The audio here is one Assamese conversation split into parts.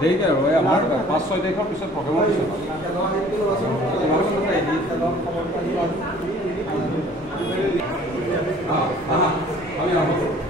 দেৰিকে আৰু আমাৰ ৫-৬ তাৰিখৰ পিছত প্ৰগ্ৰেমৰ পিছত আমি আহোঁ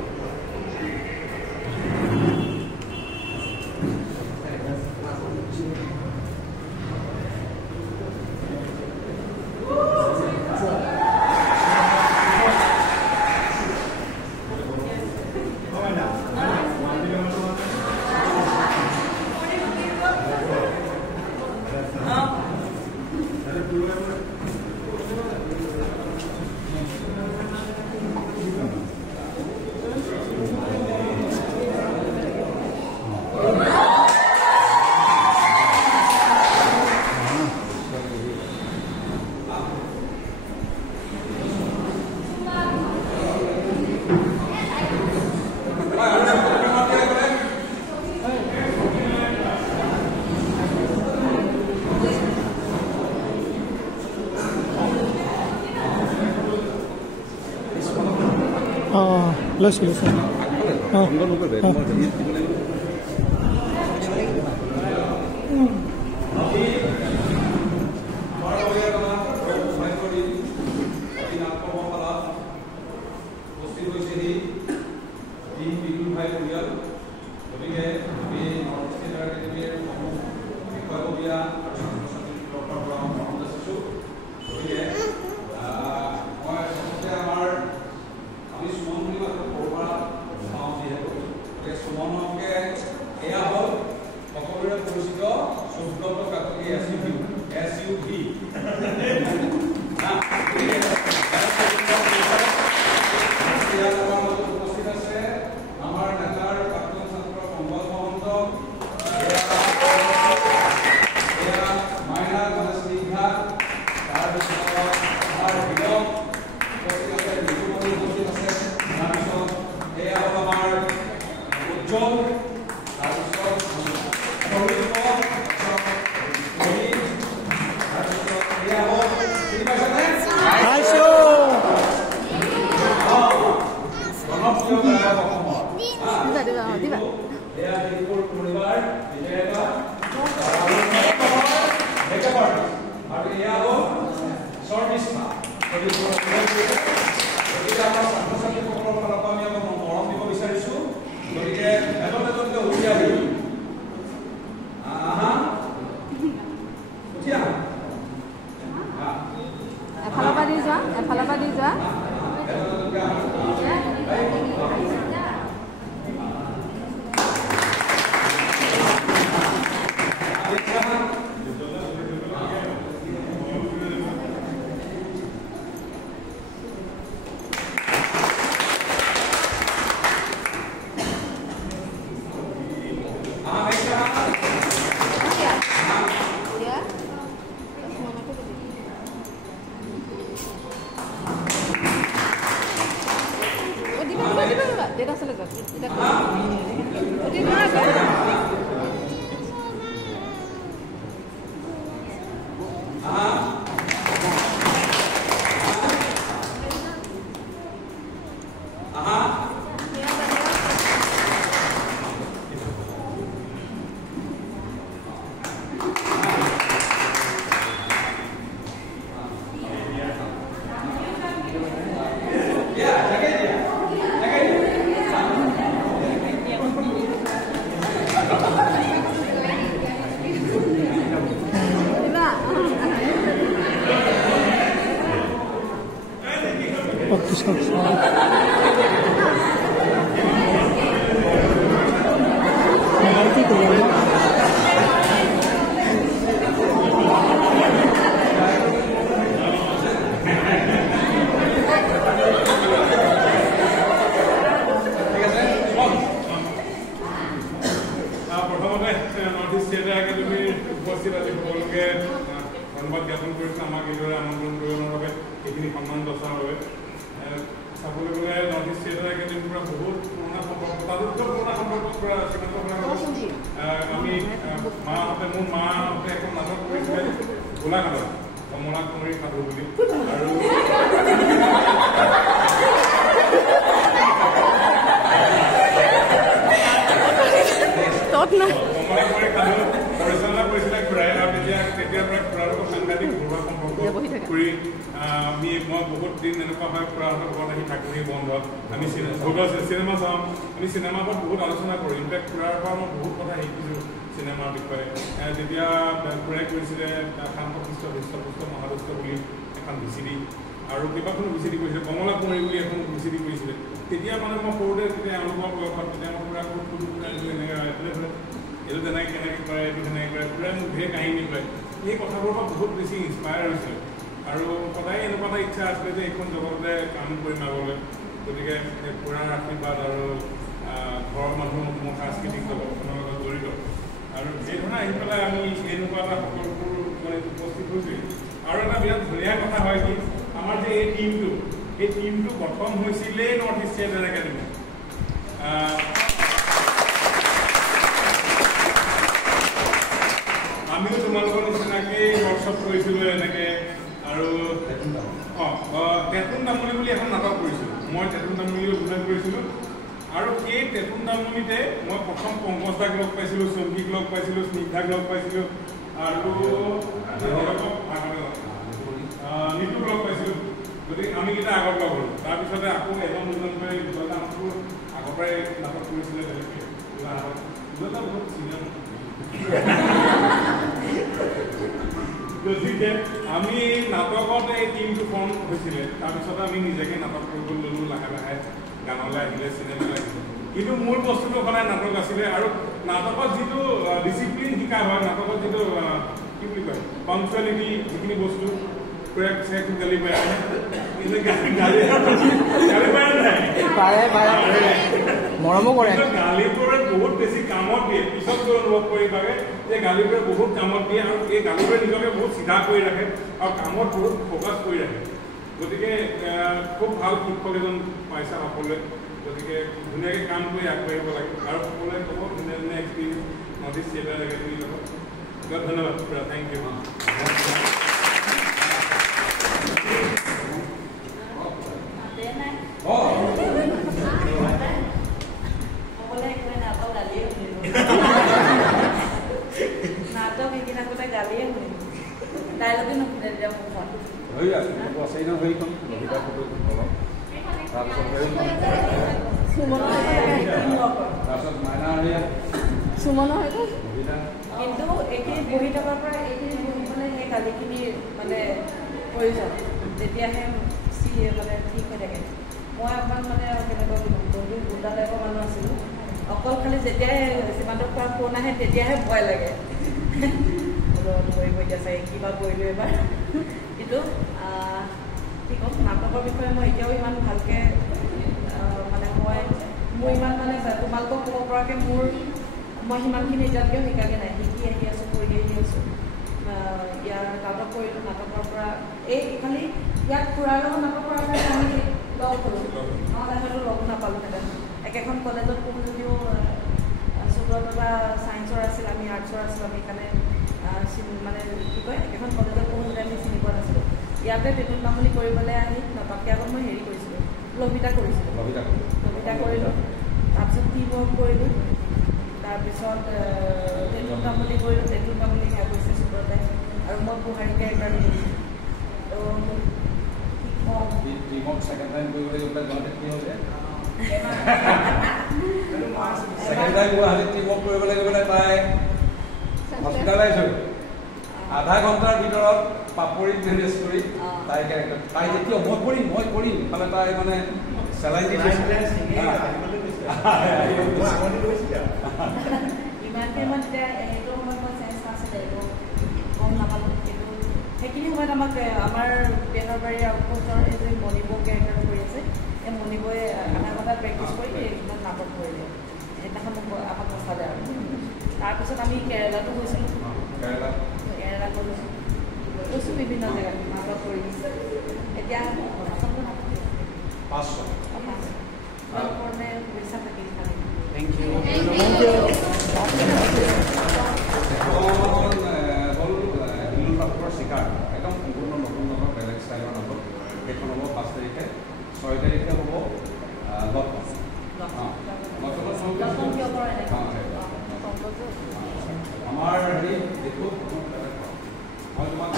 লৈছিলোঁ ছাৰ চাবলৈ গ'লে নৰ্থ ইষ্ট ষ্টেটৰ একেডেমীৰ পৰা বহুত পুৰণা সম্পৰ্ক তাতোতকৈ পুৰণা সম্পৰ্কৰ পৰা আমি মাহঁতে মোৰ মাহঁতে এখন নাটক কৰিছিলে গোলাঘাটত কমলা কুমাৰী সাধু বুলি আৰু কমলা কুমাৰী সাধু পৰিচালনা কৰিছিলে খুৰাই আৰু তেতিয়াৰ পৰা খুৰাৰ লগত সাংঘাতিক ঘৰুৱা সম্পৰ্ক কৰি মই বহুত দিন এনেকুৱা হয় খুৰাহঁতৰ ঘৰত আহি থাকোঁ বন্ধত আমি চিনেমা চাওঁ আমি চিনেমাৰ ওপৰত বহুত আলোচনা কৰোঁ ইনফেক্ট খুৰাৰ পৰা মই বহুত কথা শিকিছোঁ চিনেমাৰ বিষয়ে যেতিয়া খুৰাই কৰিছিলে শান্তশিষ্ট হৃষ্টপুষ্ট মহাদুষ্ট বুলি এখন ভিচিডি আৰু কেইবাখনো ভিচিডি কৰিছিলে কমলা কুমাৰী বুলি এখন ভিচিডি কৰিছিলে তেতিয়া মানে মই সৰুতে তেতিয়া এওঁলোকৰ বয়সত তেতিয়া মই খুৰা খুব এইটো তেনেকৈ কেনেকৈ কৰে এইটো কেনেকৈ কৰে খুৰাই মোক ঢেৰ কাহিনী কয় এই কথাবোৰৰ পৰা বহুত বেছি ইনস্পায়াৰ হৈছিলোঁ আৰু সদায় এনেকুৱা এটা ইচ্ছা আছিলে যে এইখন জগততে কাম কৰিম আগলৈ গতিকে খুৰাৰ আশীৰ্বাদ আৰু ঘৰৰ মানুহ মোৰ সাংস্কৃতিক জগতখনৰ লগত জড়িত আৰু সেইধৰণে আহি পেলাই আমি এনেকুৱা এটা সকলোবোৰ মানে উপস্থিত হৈছোঁ আৰু এটা বিৰাট ধুনীয়া কথা হয় কি আমাৰ যে এই টিমটো গঠন হৈছিলেই নৰ্থ ইষ্ট থিয়েটাৰ একাডেমি আমিও তোমালোকৰ নিচিনাকৈ ৱৰ্কশ্বপ কৰিছিলোঁ এনেকৈ আৰু তেতুন তামুলী বুলি এখন নাটক কৰিছিলোঁ মই তেতুন তামুলী অভিনয় কৰিছিলোঁ আৰু সেই তেতুন তামুলীতে মই প্ৰথম পংকজ দাক লগ পাইছিলোঁ চম্পীক লগ পাইছিলোঁ স্নিগ্ধাক লগ পাইছিলোঁ আৰু নিতুক লগ পাইছিলোঁ গতিকে আমি কেইটা আগত লগ হ'লোঁ তাৰপিছতে আকৌ এজন দুজনকৈ নাটকবোৰ আগৰ পৰাই নাটক কৰিছিলে তেনেকৈ দুটা বহুত চিনিয়ৰ গতিকে আমি নাটকত এই টিমটো ফৰ্ম হৈছিলে তাৰপিছতে আমি নিজকে নাটক কৰিবলৈ ল'লোঁ লাহে লাহে গানলৈ আহিলে চিনেমালৈ আহিলে কিন্তু মূল বস্তুটো সদায় নাটক আছিলে আৰু নাটকত যিটো ডিচিপ্লিন শিকা হয় নাটকত যিটো কি বুলি কয় পাংচুৱেলিটি যিখিনি বস্তু গালি পায় মৰমো কৰে গালিবোৰে বহুত বেছি কামত দিয়ে পিছত গৈ অনুভৱ কৰি পাবে যে গালিবোৰে বহুত কামত দিয়ে আৰু এই গালিবোৰে নিজকে বহুত চিধা কৰি ৰাখে আৰু কামত বহুত ফ'কাছ কৰি ৰাখে গতিকে খুব ভাল শিক্ষক এজন পাইছা সকলোৱে গতিকে ধুনীয়াকৈ কাম কৰি আগবাঢ়িব লাগে আৰু সকলোৱে ক'ব ধুনীয়া ধুনীয়া এক্সপিৰিয়েঞ্চ নৰ্থ ইষ্ট থিয়েটাৰ একাডেমীৰ লগত ধন্যবাদ খুৰা থেংক ইউ কিন্তু এইখিনি বহি থকাৰ পৰা এইখিনি বহি মানে সেই গালিখিনি মানে প্ৰয়োজন তেতিয়াহে মানে ঠিক হৈ থাকে মই অকণমান মানে কেনেকুৱা বন্ধু গুণ্ডা টাইপৰ মানুহ আছিলোঁ অকল খালি যেতিয়াই সীমান্তৰ পৰা ফোন আহে তেতিয়াহে ভয় লাগে ধৰিব এতিয়া চাগে কিবা কৰিলোঁ এবাৰ কিন্তু কি ক'ম নাটকৰ বিষয়ে মই এতিয়াও ইমান ভালকৈ মানে মোৰ ইমান মানে তোমালোকক ক'ব পৰাকৈ মই সিমানখিনি এতিয়ালৈকেও শিকাকৈ নাই শিকি আহি আছোঁ কৰি আহি আছোঁ ইয়াৰ নাটক কৰিলোঁ নাটকৰ পৰা এই খালি ইয়াত খুৰাৰ লগত নাটক কৰাৰ কাৰণে আমি লগ হ'লোঁ নহ'লে হয়তো লগ নাপালোঁহেঁতেন একেখন কলেজত পঢ়োঁ যদিও সুব্ৰত বা ছায়েন্সৰ আছিল আমি আৰ্টছৰ আছিলোঁ আমি সেইকাৰণে মানে কি কয় একেখন কলেজত পঢ়োঁ যদি আমি চিনি পোৱা নাছিলোঁ ইয়াতে তেতুন তামুলী কৰিবলৈ আহি তাতকৈ আগত মই হেৰি কৰিছিলোঁ লভিতা কৰিছিলোঁ লভিতা কৰিলোঁ তাৰপিছত টি ৱৰ্ক কৰিলোঁ তাৰপিছত তেতুন তামুলী কৰিলোঁ তেতুন তামুলী সেয়া কৰিছে সুব্ৰতে আৰু মই বুহাৰীকে এবাৰ কৰিছোঁ আধা ঘণ্টাৰ ভিতৰত পাপৰিত মেনেজ কৰি তাই তাই যেতিয়া মই কৰিম ইফালে তাই মানে চেলাইন দি সেইখিনি সময়ত আমাক আমাৰ বেহৰবাৰী আউটপোষ্টৰ এই যে মণিপুৰ কেৰেক্টাৰ কৰি আছে এই মণিপুৰে আধা ঘণ্টা প্ৰেক্টিচ কৰি এইখন নাটক কৰিলে সেইদিনাখন আমাক নচালে আৰু তাৰপিছত আমি কেৰেলাতো গৈছিলোঁ কেৰেলা গৈছোঁ বিভিন্ন জেগাত নাটক কৰি এতিয়া শুভেচ্ছা থাকিল। Thank you. আমাৰ হেৰি দেখো মই তোমাক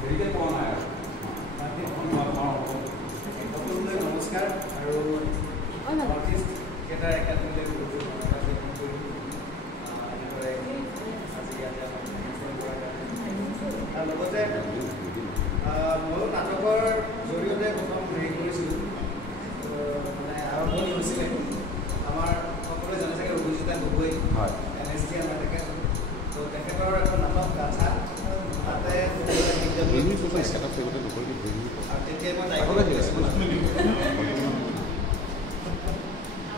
হেৰিকে পোৱা নাই আৰু সকলোলৈ নমস্কাৰ আৰু আৰ্টিষ্ট থিয়েটাৰ একাডেমীলৈ আৰু লগতে ময়ো নাটকৰ জৰিয়তে প্ৰথম হেৰি কৰিছিলোঁ মানে আৰম্ভণি হৈছিলে আমাৰ সকলোৱে জানে চাগে ৰঘুজিতা গগৈ NST আমাৰ তেখেত তো তেখেতৰ এখন নাটক গাথা তাতে তেতিয়া মই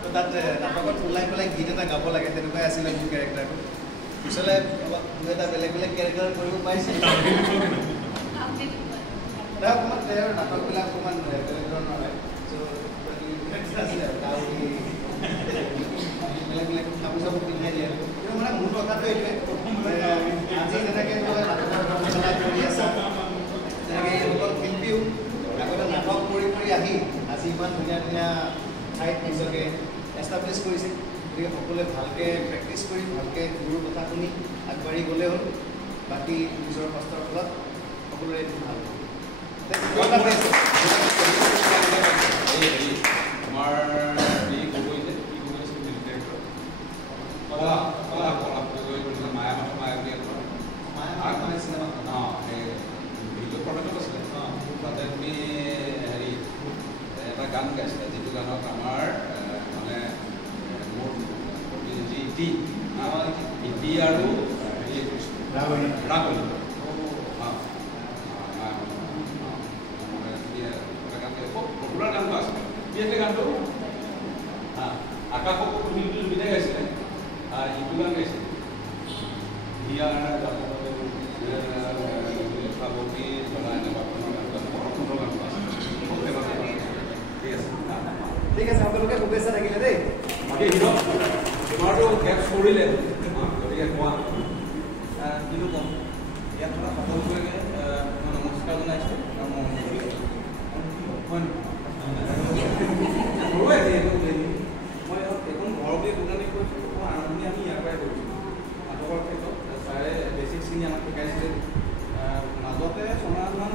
তো তাত নাটকত ওলাই পেলাই গীত এটা গাব লাগে তেনেকুৱাই আছিলে মোৰ কেৰেক্টাৰটো পিছলৈ অলপ দুই এটা বেলেগ বেলেগ কেৰেক্টাৰ কৰিব পাৰিছে অকণমান তেওঁৰ নাটকবিলাক অকণমান বেলেগ ধৰণৰ হয় বেলেগ বেলেগ কাপোৰ চাপোৰ পিন্ধাই দিয়ে কিন্তু মানে মোৰ কথাটো এইটোৱে আজি যেনেকৈ নাটকৰ কৰ্মশালা কৰি আছে তেনেকৈ এইসকল শিল্পীও আগতে নাটক কৰি আহি আজি ইমান ধুনীয়া ধুনীয়া ঠাইত নিজকে এষ্টাব্লিছ কৰিছে গতিকে সকলোৱে ভালকৈ প্ৰেক্টিছ কৰি ভালকৈ গুৰুৰ কথা শুনি আগবাঢ়ি গ'লে হ'ল বাকী নিজৰ কষ্টৰ ফলত সকলোৰে এইটো ভাল হ'ব আমাৰ তাতে তুমি হেৰি এটা গান গাইছিলা যিটো গানক আমাৰ মানে মোৰ যি ইটি আৰু হেৰি ৰাগনি পপুলাৰ গানটো আছিলে কি আছিলে গানটো আকাশক পৃথিৱীটো দুবিধাই গাইছিলে ইটো গান গাইছিলে ঠিক আছে সকলোকে শুভেচ্ছা থাকিলে দেই তোমাৰতো কেপছ কৰিলে গতিকে কোৱা কিন্তু ক'ম ইয়াত থকা সকলোকে নমস্কাৰ জনাইছোঁ মই এখন ঘৰতে দোকানী কৰিছোঁ আৰম্ভণি আমি ইয়াৰ পৰাই কৰিছোঁ নাটকৰ ক্ষেত্ৰত ছাৰে বেছিকখিনি আমাক শিকাইছিলে মাজতে ছমাহমান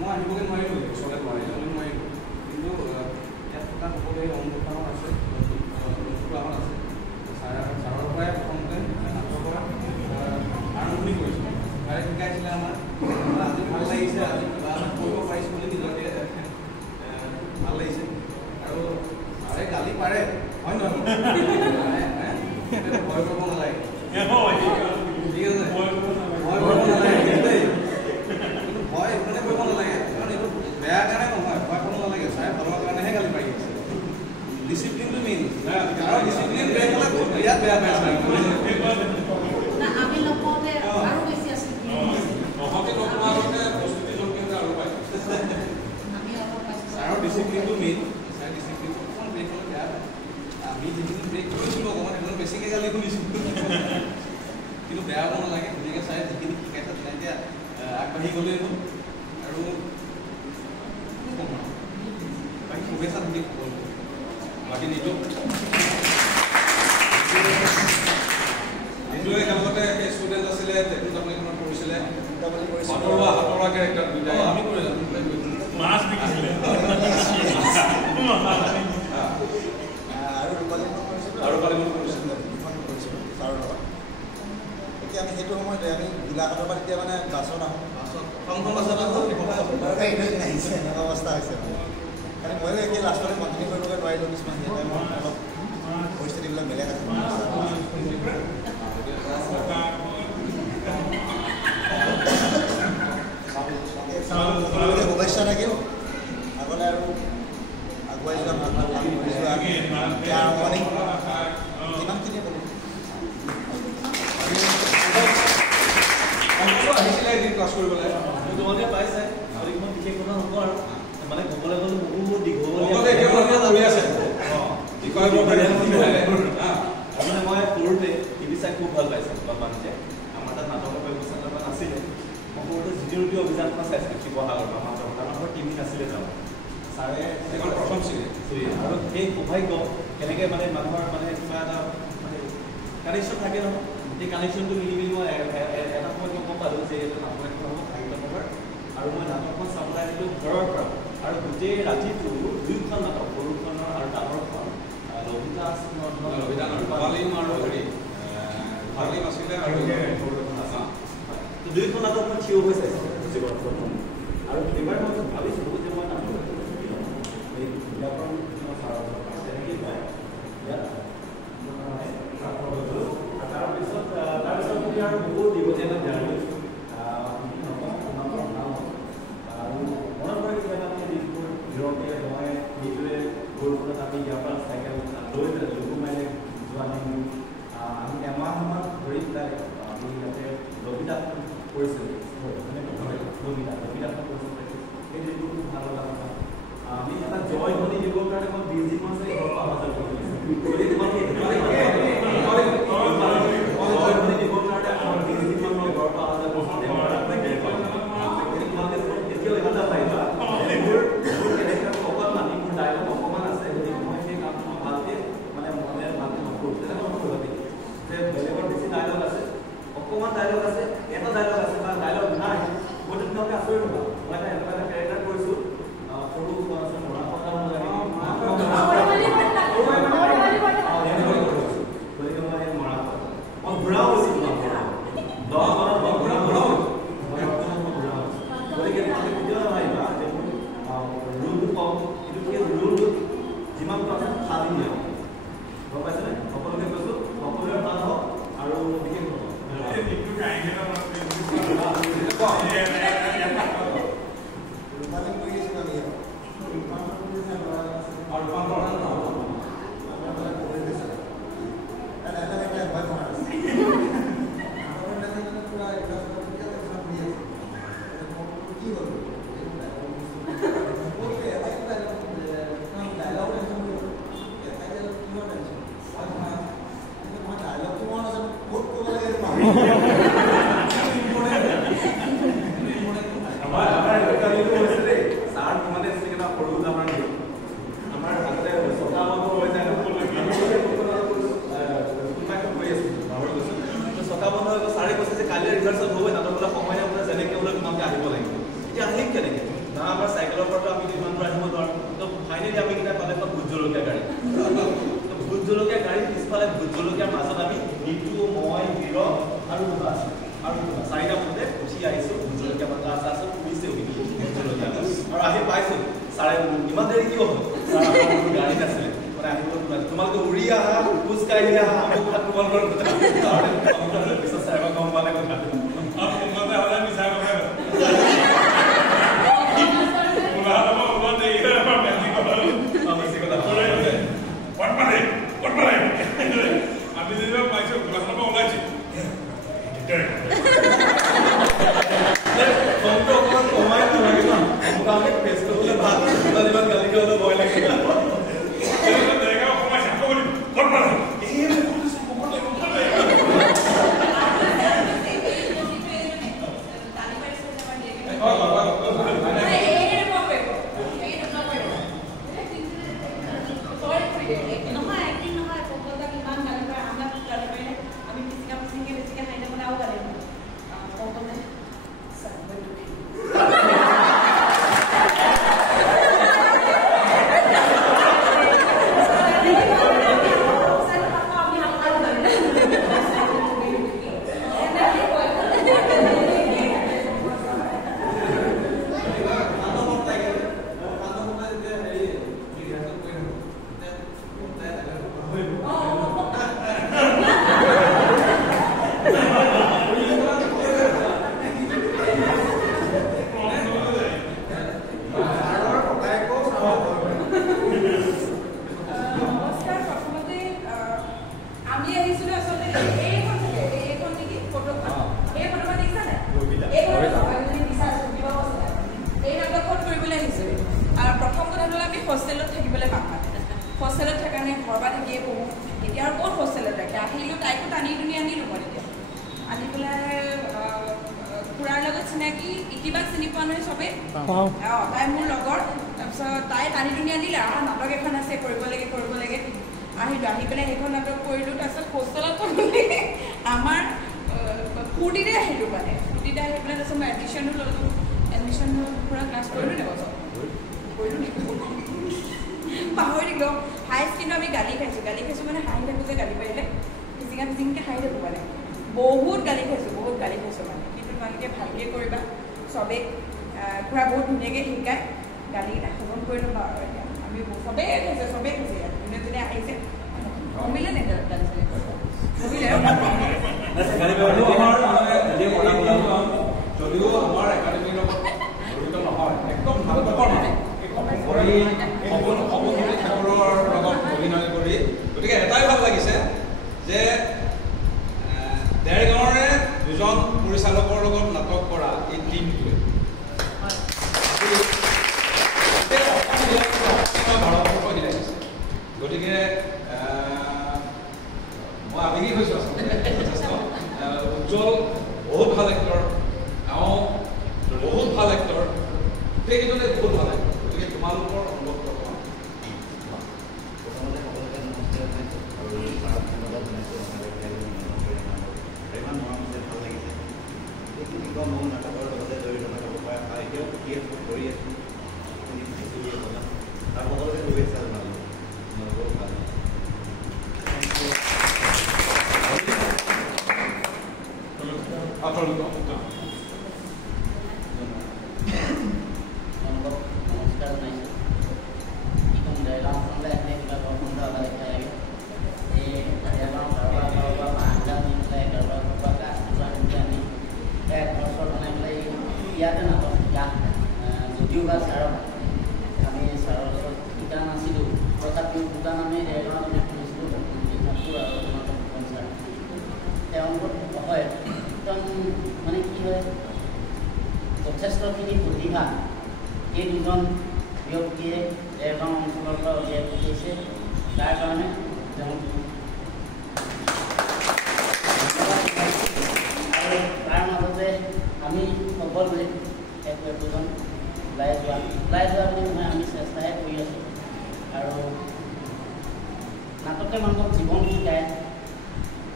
মই আহিবগৈ নোৱাৰিলোঁ ওচৰতে নোৱাৰিলোঁ কিন্তু ইয়াত থকা সকলোৱে অনুষ্ঠানত আছে অনুষ্ঠিত আছে ছাৰৰ পৰাই প্ৰথমতে নাটকৰ আৰম্ভণি কৰিছোঁ ছাৰে শিকাইছিলে আমাৰ আজি ভাল লাগিছে আজি কিবা এটা কৰিব পাৰিছোঁ বুলি নিজকে ভাল লাগিছে আৰু ছাৰে গালি পাৰে হয় নহয় ভয় কৰিব নালাগে ঠিক আছে ভয় কৰিব নালাগে দেই কিন্তু ভয় এইকাৰণে কৰিব নালাগে কাৰণ এইটো বেয়া কাৰণে নহয় ভয় কৰিব নালাগে ছাৰে ভালৰ কাৰণেহে গালি পাৰি আছে ডিচিপ্লিনটো মেইন আৰু ডিচিপ্লিন ব্ৰেক হ'লে বিৰাট বেয়া পায় ছাৰে আমি লগতে আৰু বেছি আছে প্ৰস্তুতি জনকে আৰু পায় ছাৰৰ ডিচিপ্লিনটো মেইন ছাৰ ডিচিপ্লিনটো অকণমান ব্ৰেক হ'লে বেয়া পায় আমি যিখিনি ব্ৰেক কৰিছিলোঁ অকণমান সেইখন বেছিকৈ গালি শুনিছোঁ কিন্তু বেয়া হ'ব নালাগে ধুনীয়াকৈ চাই যিখিনি শিকাইছে তেনেকৈ আগবাঢ়ি গ'লেই হ'ল আৰু বাকী শুভেচ্ছা থাকিল বাকী নিজক নিজে একেলগতে ষ্টুডেণ্ট আছিলে তেখেত আপোনালোকে কৰিছিলে হাতৰুৱা কেৰেক্টাৰ দুইটাই আমি কৰিলোঁ মাছ দেখিছিলে আৰু পালিমন কৰিছিলোঁ ছাৰৰ লগত এতিয়া আমি সেইটো সময়তে আমি গোলাঘাটৰ পৰা তেতিয়া মানে বাছত আহোঁ এনেকুৱা অৱস্থা হৈছে কাৰণ ময়ো এতিয়া লাষ্টলৈ কণ্টিনিউ কৰিবগৈ নোৱাৰিলোঁ কিছুমান মই অলপ পৰিস্থিতিবিলাক বেলেগ আছে শুভেচ্ছা থাকিল আগলৈ আৰু আগুৱাই যোৱা ভাল ভাল কাম কৰি যোৱা আৰম্ভণি যিমানখিনিয়ে ক'লোঁ আহিছিলে এদিন ক্লাছ কৰিবলৈ তোমালোকে পাইছে ইমান বিশেষ কথা হ'ব আৰু মানে ক'বলৈ গ'লে বহুত দীঘলীয়া আছে মানে মই সৰুতে টিভি চাই খুব ভাল পাইছিলোঁ বাবাহঁতে আমাৰ তাত নাটকৰ ব্যৱস্থা নাছিলে মই সৰুতে জিটি ৰুটি অভিযানখন চাইছিলোঁ শিৱসাগৰ আমাৰ ঘৰত টিভি নাছিলে তেওঁ ছাৰে প্ৰথম চিৰি আৰু সেই সৌভাগ্য কেনেকৈ মানে মানুহৰ মানে কিবা এটা মানে কানেকশ্যন থাকে নহয় এই কানেকশ্যনটো মিলি মিলি মই এটা সময়ত গম পালোঁ যে এইটো নাটক এখন হ'ব সাহিত্য সভাৰ আৰু মই নাটকখন চাবলৈ আহিলোঁ ঘৰৰ পৰা আৰু গোটেই ৰাতিটো দুয়োখন নাটক সৰুখনৰ আৰু ডাঙৰখন লভিতা দুয়োখন নাটক মই থিয় হৈ চাইছোঁ জীৱনত প্ৰথম আৰু এইবাৰ মই ভাবিছোঁ যে মই নাটক এই বিজ্ঞাপন তেনেকৈ মই ইয়াত তাৰপিছত মই আৰু বহুত দীঘলীয়া জাৰ্ণি আৰু মনত পৰে কেতিয়াবা আমি দিনবোৰ হিৰকে মই নিজে বৰষুণত আমি ইয়াৰ পৰা চাইকেল লৈ লঘুমাইলে যোৱা দিন আমি এমাহমান ধৰি পেলাই আমি ইয়াতে লবিতাখন কৰিছিলোঁ লবিতাখন কৰিছিলোঁ সেই দিনবোৰ খুব ভাল লগা কথা আমি এটা জয় ধ্বনি দিবৰ কাৰণে মই 20 দিনমান চাই ঘৰৰ পৰা অহা যোৱা কৰিছিলোঁ আহিলোঁ আহি পেলাই সেইখন নাটক কৰিলোঁ তাৰপিছত হোষ্টেলত আমাৰ ফূৰ্তিতে আহিলোঁ মানে ফূৰ্তিতে আহি পেলাই তাৰপিছত মই এডমিশ্যনো ল'লোঁ এডমিশ্যনৰ পৰা ক্লাছ কৰিলোঁ নে বছৰ কৰিলোঁ নেকি পাহৰি দিলোঁ হাইষ্ট কিন্তু আমি গালি খাইছোঁ মানে হাঁহি থাকোঁ যে গালি পাৰিলে ফিজিংকৈ হাঁহি থাকোঁ মানে বহুত গালি খাইছোঁ মানে কিন্তু তোমালোকে ভালকৈ কৰিবা চবেই খুৰা বহুত ধুনীয়াকৈ শিকায় গালিকেইটা হজম কৰি ল'বা আৰু এতিয়া আমি চবেই খাইছে যোনে যোনে আহিছে কমিলে নে গালি চালি কমিলে যদিও আমাৰ একাডেমীৰ লগত জড়িত নহয় একদম ভাল ঠাকুৰৰ লগত অভিনয় কৰি গতিকে এটাই ভাল লাগিছে যে দেৰগাঁৱৰে দুজন পৰিচালকৰ লগত নাটক কৰা এই টিমটোৱে ভাৰতবৰ্ষ হিলাইছে গতিকে মই আবেগিক হৈছোঁ আচলতে যথেষ্ট উজ্জ্বল বহুত ভাল এক্টৰ বহুত ভাল এক্টৰ গোটেইকেইজনে বহুত ভাল এক্টৰ গতিকে তোমালোকৰ অনুভৱ প্ৰথমতে সকলোকে নমস্কাৰ জনাইছোঁ আৰু ধন্যবাদ জনাইছোঁ ইমান মৰম আছে ভাল লাগিছে এইখিনি কম মোৰ নাটকৰ লগতে জড়িত নাটকৰ পৰা এতিয়াও শিকি আছোঁ কৰি আছোঁ তাৰ সকলোকে শুভেচ্ছা জনালোঁ তোমালোকৰ ভাল নমস্কাৰ জনাইছোঁ কি ক'ম দেৰগাঁওখনলৈ আহিলে কিবা বৰষুণ লাগে এই দেৰগাঁও কাৰোবাৰ বাঁহডাল নি পেলাই কাৰোবাৰ গাছটো আনি আমি এক বছৰ বনাই পেলাই ইয়াতে নাটক শিকা যদিও বা ছাৰক আমি ছাৰৰ ওচৰত শিকা নাছিলোঁ তথাপিও দুটা নামেই দেৰগাঁৱত আমি শুনিছিলোঁ ঠাকুৰ আৰু নাটক ফুকন ছাৰ তেওঁলোকৰ হয় একদম মানে কি হয় যথেষ্টখিনি প্ৰতিভা এই দুজন ব্যক্তিয়ে দেৰগাঁও অঞ্চলৰ পৰা উলিয়াই পঠিয়াইছে তাৰ কাৰণে তেওঁ আৰু তাৰ মাজতে আমি সকলোৱে একোজন ওলাই যোৱা বুলি নহয় আমি চেষ্টাহে কৰি আছোঁ আৰু নাটকে মানুহক জীৱন শিকায়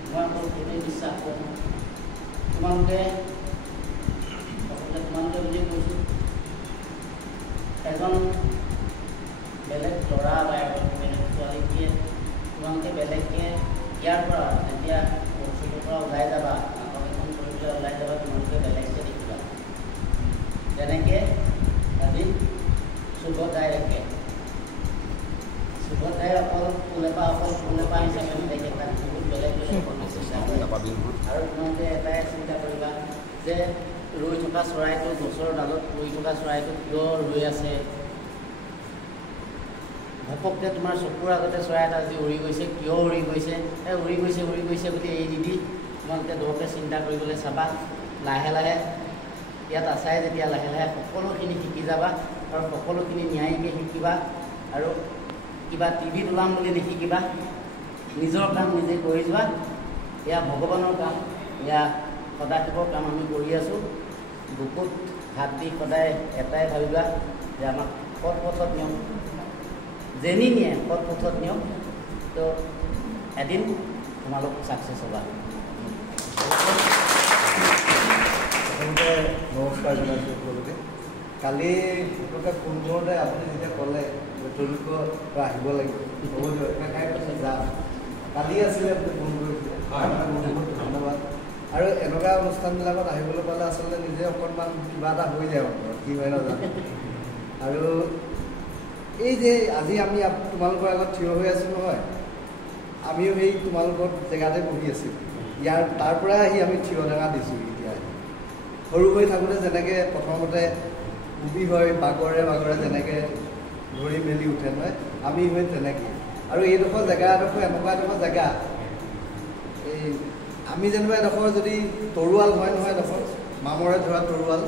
মই অকল সেইটোৱে বিশ্বাস কৰোঁ তোমালোকে বুলিয়ে কৈছোঁ এজন বেলেগ ল'ৰা বা এজন বেলেগ ছোৱালীকে তোমালোকে বেলেগকৈ ইয়াৰ পৰা যেতিয়া বস্তুটোৰ পৰা ওলাই যাবা নাটক এখন কৰিবলৈ ওলাই যাবা তোমালোকে বেলেগকৈ দেখিবা যেনেকৈ আজি সুভদ্ৰাই দেখে সুভদ্ৰাই অকল ফুলেপা হিচাপে নেদেখে তাক বহুত বেলেগ আৰু তোমালোকে এটাই চিন্তা কৰিবা যে ৰৈ থকা চৰাইটো গছৰ ডালত ৰৈ থকা চৰাইটো কিয় ৰৈ আছে ঘপককৈ তোমাৰ চকুৰ আগতে চৰাই এটা আজি উৰি গৈছে কিয় উৰি গৈছে উৰি গৈছে বুলি এই দিদি তোমালোকে দৰকৈ চিন্তা কৰিবলৈ চাবা লাহে লাহে ইয়াত আছাই যেতিয়া লাহে লাহে সকলোখিনি শিকি যাবা আৰু সকলোখিনি ন্যায়িকে শিকিবা আৰু কিবা টিভিত ওলাম বুলি নিশিকিবা নিজৰ কাম নিজে কৰি যোৱা এয়া ভগৱানৰ কাম এয়া সদাশিৱৰ কাম আমি কৰি আছোঁ বুকুত হাত দি সদায় এটাই ভাবিবা যে আমাক সৎ পথত নিয়ম যেনি নিয়ে সৎ পথত নিয়ম তো এদিন তোমালোক ছাকচেছ হ'বা নমস্কাৰ জনাইছোঁ সকলোকে কালি আপোনালোকে ফোন কৰোঁতে আপুনি যেতিয়া ক'লে যে তেওঁলোকৰ পৰা আহিব লাগিব হ'ব দিয়ক যাম কালি আছিলে আপুনি ফোন কৰিছিলে বহুত ধন্যবাদ আৰু এনেকুৱা অনুষ্ঠানবিলাকত আহিবলৈ পালে আচলতে নিজে অকণমান কিবা এটা হৈ যায় অন্তৰত কি হয় নাজানো আৰু এই যে আজি আমি তোমালোকৰ আগত থিয় হৈ আছোঁ নহয় আমিও সেই তোমালোকৰ জেগাতে বহি আছিলোঁ ইয়াৰ তাৰ পৰাই আহি আমি থিয় টেঙা দিছোঁ এতিয়া সৰু হৈ থাকোঁতে যেনেকৈ প্ৰথমতে উবি হয় বাগৰে যেনেকৈ ধৰি মেলি উঠে নহয় আমি হৈ তেনেকৈ আৰু এইডোখৰ জেগা এনেকুৱা এডোখৰ জেগা এই আমি যেনিবা এডোখৰ যদি তৰোৱাল হয় নহয় এডোখৰ মামৰে ধৰা তৰোৱাল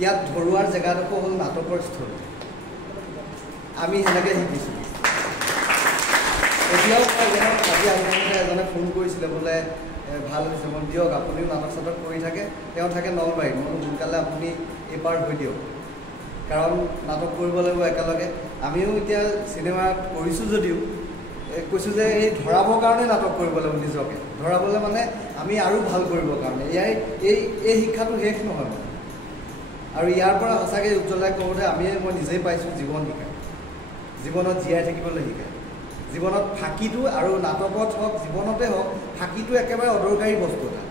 ইয়াত ধৰোৱাৰ জেগাডোখৰ হ'ল নাটকৰ স্থলী আমি সেনেকৈ শিকিছোঁ এতিয়াও আজি আলোচনাতে এজনে ফোন কৰিছিলে বোলে ভাল হৈছে মই দিয়ক আপুনিও নাটক চাটক কৰি থাকে তেওঁ থাকে নলবাৰীত মই সোনকালে আপুনি এইবাৰ হৈ দিয়ক কাৰণ নাটক কৰিব লাগিব একেলগে আমিও এতিয়া চিনেমা কৰিছোঁ যদিও কৈছোঁ যে এই ধৰাবৰ কাৰণে নাটক কৰিব লাগিব নিজকে ধৰাবলৈ মানে আমি আৰু ভাল কৰিবৰ কাৰণে এই শিক্ষাটো শেষ নহয় মানে আৰু ইয়াৰ পৰা সঁচাকৈ উজ্জ্বলাই কওঁতে মই নিজেই পাইছোঁ জীৱন শিকায় জীৱনত জীয়াই থাকিবলৈ শিকায় জীৱনত ফাঁকিটো আৰু নাটকত হওক জীৱনতে হওক ফাঁকিটো একেবাৰে অদৰকাৰী বস্তু এটা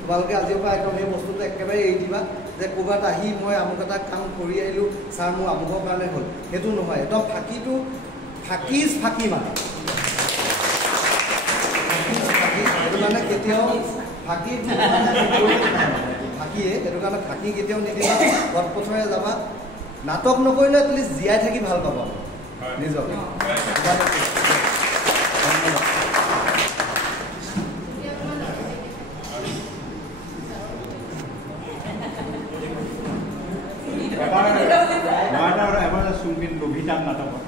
তোমালোকে আজিৰ পৰা একদম সেই বস্তুটো একেবাৰে এৰি দিবা যে ক'ৰবাত আহি মই আমুক এটা কাম কৰি আহিলোঁ ছাৰ মোৰ আমুকৰ কাৰণে হ'ল সেইটো নহয় একদম ফাঁকিটো ফাঁকি মানে সেইটো মানে কেতিয়াও ফাঁকিয়ে সেইটো কাৰণে ফাঁকি কেতিয়াও নিদিবা পথপথৰে যাবা নাটক নকৰিলে এটলিষ্ট জীয়াই থাকি ভাল পাবা নিজকে এবাৰ চুমকিত লভিতাত নাটকত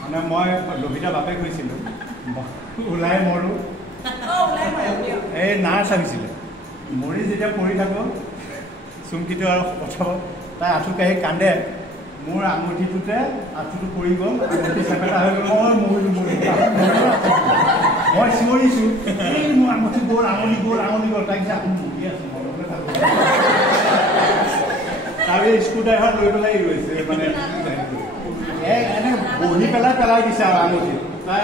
মানে মই লভিতা বাপেক হৈছিলোঁ ওলাই মৰোঁ এই নাৰ্ছ আহিছিলে মৰি যেতিয়া পৰি থাকোঁ চুমকিটো আৰু পঠাব তাই আঁঠু কাঢ়ি কান্দে মোৰ আঙুঠিটোতে আঁঠুটো পৰি গ'ল আঙুঠি চেপেটা হৈ গ'ল মই চিঞৰিছোঁ এই মোৰ আঙুঠি গ'ল আঙুলি গ'ল তাই কৈছে আপুনি মৰি আছোঁ মৰমলৈ থাকোঁ তাৰ স্ক্ৰু ড্ৰাইভাৰ লৈ পেলাই ৰৈছে মানে এনে বহি পেলাই দিছে আৰু আঙুঠি তাই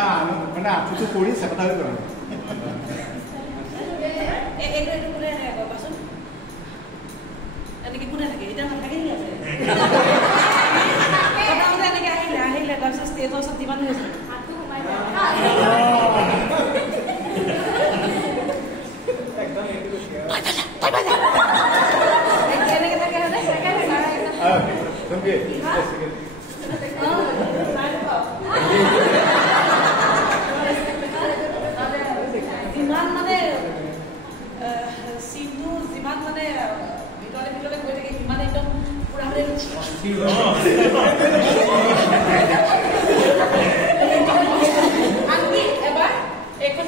মানে আঁঠুটো পৰি চেপেটা হৈ গ'ল কোনে থাকে এতিয়া নাথাকে এনেকে আহিলে তাৰপিছত ষ্টেজৰ ওচৰত যিমান হৈছে এনেকে থাকে যিমান মানে চিনটো যিমান মানে ভিতৰলে গৈ থাকে সিমান একদম পুৰা আনকি এবাৰ এখন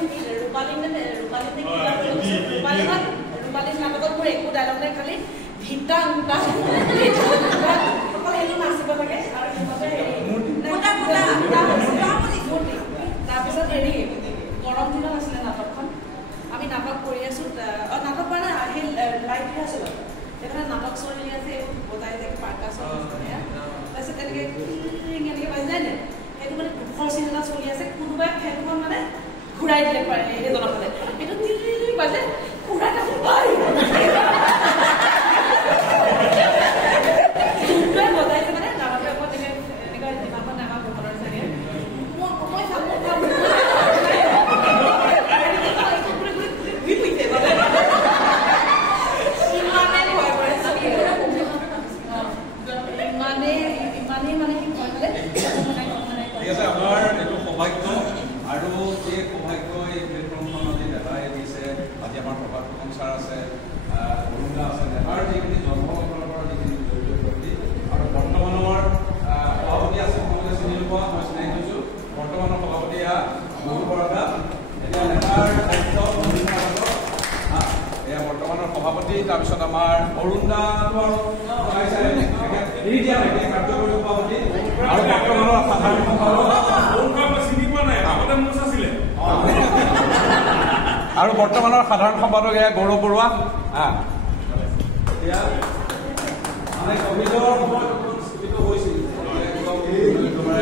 ৰূপালী নাটকত মোৰ একো ডাইলগ নাই খালি ভিটা সেইটো নাচিব লাগে আৰু তাৰপিছত হেৰি গৰম দিনত আছিলে নাটকখন আমি নাটক কৰি আছোঁ নাটক কৰা নাই সেই লাইট আছিলোঁ সেইকাৰণে নাটক চলি আছে বজাই যায় পাৰ্কা চলি তাৰপিছত তেনেকৈ এনেকৈ বাজি যায় নে সেইটো মানে দুখৰ চিন এটা চলি আছে কোনোবাই ফেনখন মানে ঘূৰাই দিলে পাৰে সেইজনৰ ফালে সেইটো বাজে ঘূৰাই বজাইছে মানে ডাঙৰকৈ আকৌ এনেকুৱা যিমানখন আমাৰ ঘৰৰ চাগে মই আমাৰ এইটো সৌভাগ্য আৰু এই সৌভাগ্য এই প্লেটফৰ্মখন আজি দেৱাই দিছে আজি আমাৰ প্ৰভাত সংসাৰ আছে অৰুণা আছে দেৱাৰ যিখিনি জন্মসকলৰ পৰা যিখিনি জড়িত ব্যক্তি আৰু বৰ্তমানৰ সভাপতি আছে সকলোৱে চিনি নোপোৱা মই চিনাই কৈছোঁ বৰ্তমানৰ সভাপতি মধু বৰদা এতিয়া নেতাৰ দায়িত্ব এয়া বৰ্তমানৰ সভাপতি তাৰপিছত আমাৰ অৰুণাটো কাৰ্যকৰী সভাপতি আৰু বৰ্তমানৰ সাধাৰণ আৰু বৰ্তমানৰ সাধাৰণ সম্পাদক এয়া গৌৰৱ বৰুৱা এতিয়া মানে কভিডৰ সময়ত স্থিত হৈছিল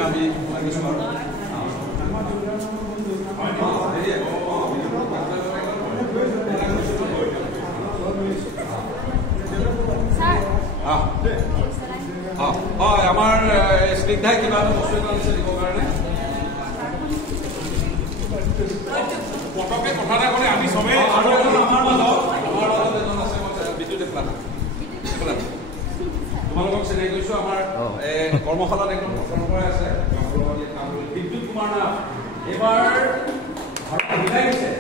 আমি লাগিছোঁ আৰু হয় আমাৰ স্নিগ্ধাই কিবা এটা বস্তু এটা দিছে দিবৰ কাৰণে পটকে কথা এটা ক'লে আমি চবেই আৰু আমাৰ মাজত এজন আছে বিদ্যুৎ তোমালোকক চিনাই কৰিছোঁ আমাৰ কৰ্মশালাত একদম প্ৰথমৰ পৰাই আছে বিদ্যুৎ কুমাৰ নাথ এইবাৰ মিলাই দিছে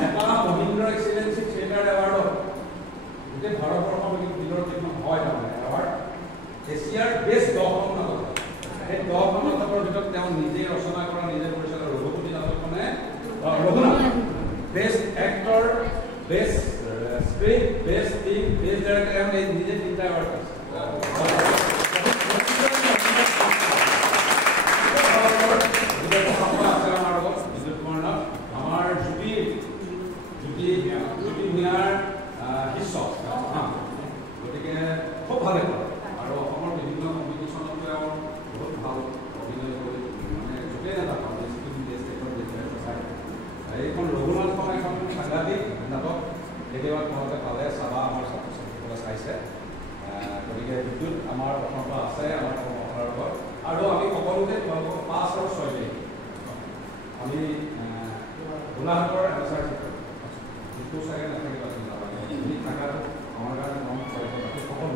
নেতা মহিন্দ্ৰ এক্সিলেঞ্চি থিয়েটাৰ এৱাৰ্ডত গোটেই ভাৰতবৰ্ষৰ ভিতৰত যিখন হয় তাৰমানে এৱাৰ্ড এছিয়াৰ বেষ্ট 10খন নাটক সেই 10খন নাটকৰ ভিতৰত তেওঁ নিজে ৰচনা কৰা নিজে পৰিচালিত ৰঘুপতি নাটকখনে Raghunath best actor best script best team best director এই নিজে 3টা এৱাৰ্ড পাইছে আমাৰ জ্যোতি ভূঞাৰ শিষ্য গতিকে খুব ভালে কৰে আৰু অসমৰ বিভিন্ন কম্পিটিশ্যনত তেওঁ বহুত ভাল অভিনয় কৰি মানে য'তেই নাথাকক এইখন ৰঘুনাথখন এখন সাংঘাতিক নাটক কেতিয়াবা তোমালোকে পালে চাবা আমাৰ ছাত্ৰ ছাত্ৰীসকলে চাইছে গতিকে বিদ্যুৎ আমাৰ অসমৰ পৰা আছে আমাৰ কৰ্মশালাৰ পৰা আৰু আমি সকলোতে তোমালোকক 5 আৰু 6 তাৰিখ আমি গোলাঘাটৰ এনচাৰ যিটো চাগে নাথাকিব তুমি থকাটো আমাৰ কাৰণে মন কৰে বাকী সকলো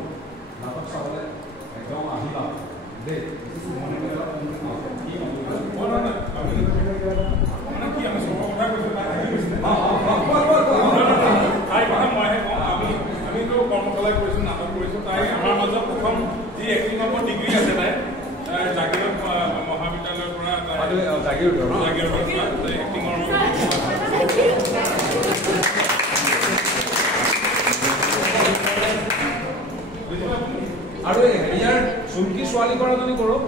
নাটক চাবলৈ একদম আহিবা দেই মনে কি আমি চবৰ কথা কৈছোঁ তাই কথা মইহে কওঁ আমিতো কৰ্মশালাই কৰিছোঁ নাটক কৰিছোঁ তাই আমাৰ মাজত প্ৰথম যি এক্টিং নম্বৰ ডিগ্ৰী আছে তাই জাগিৰোড মহাবিদ্যালয়ৰ পৰা জাগিৰোডৰ পৰা এক্টিঙৰ আৰু হেৰিয়াৰ চুমকি ছোৱালী কৰা যদি কৰোঁ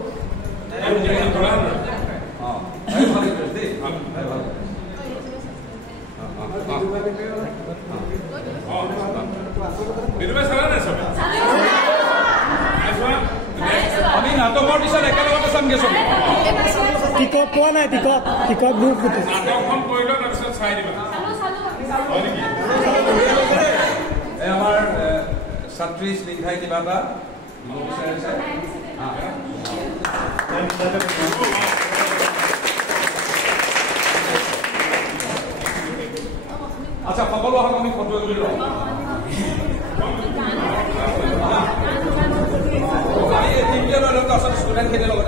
ভালে কৰিছে দেই আমি নাটকৰ পিছত একেলগতে চামগে চব টিকট পোৱা নাই টিকট গ্ৰুপ নাটকখন কৰিলে তাৰপিছত চাই দিবা আমাৰ ছাত্ৰী স্নিগ্ধাই কিবা এটা বিচাৰিছে আচ্ছা সকলো আহক আমি ফটো তুলি লওঁ টিমকে লৈ লওক আচলতে ষ্টুডেণ্টখিনিৰ লগত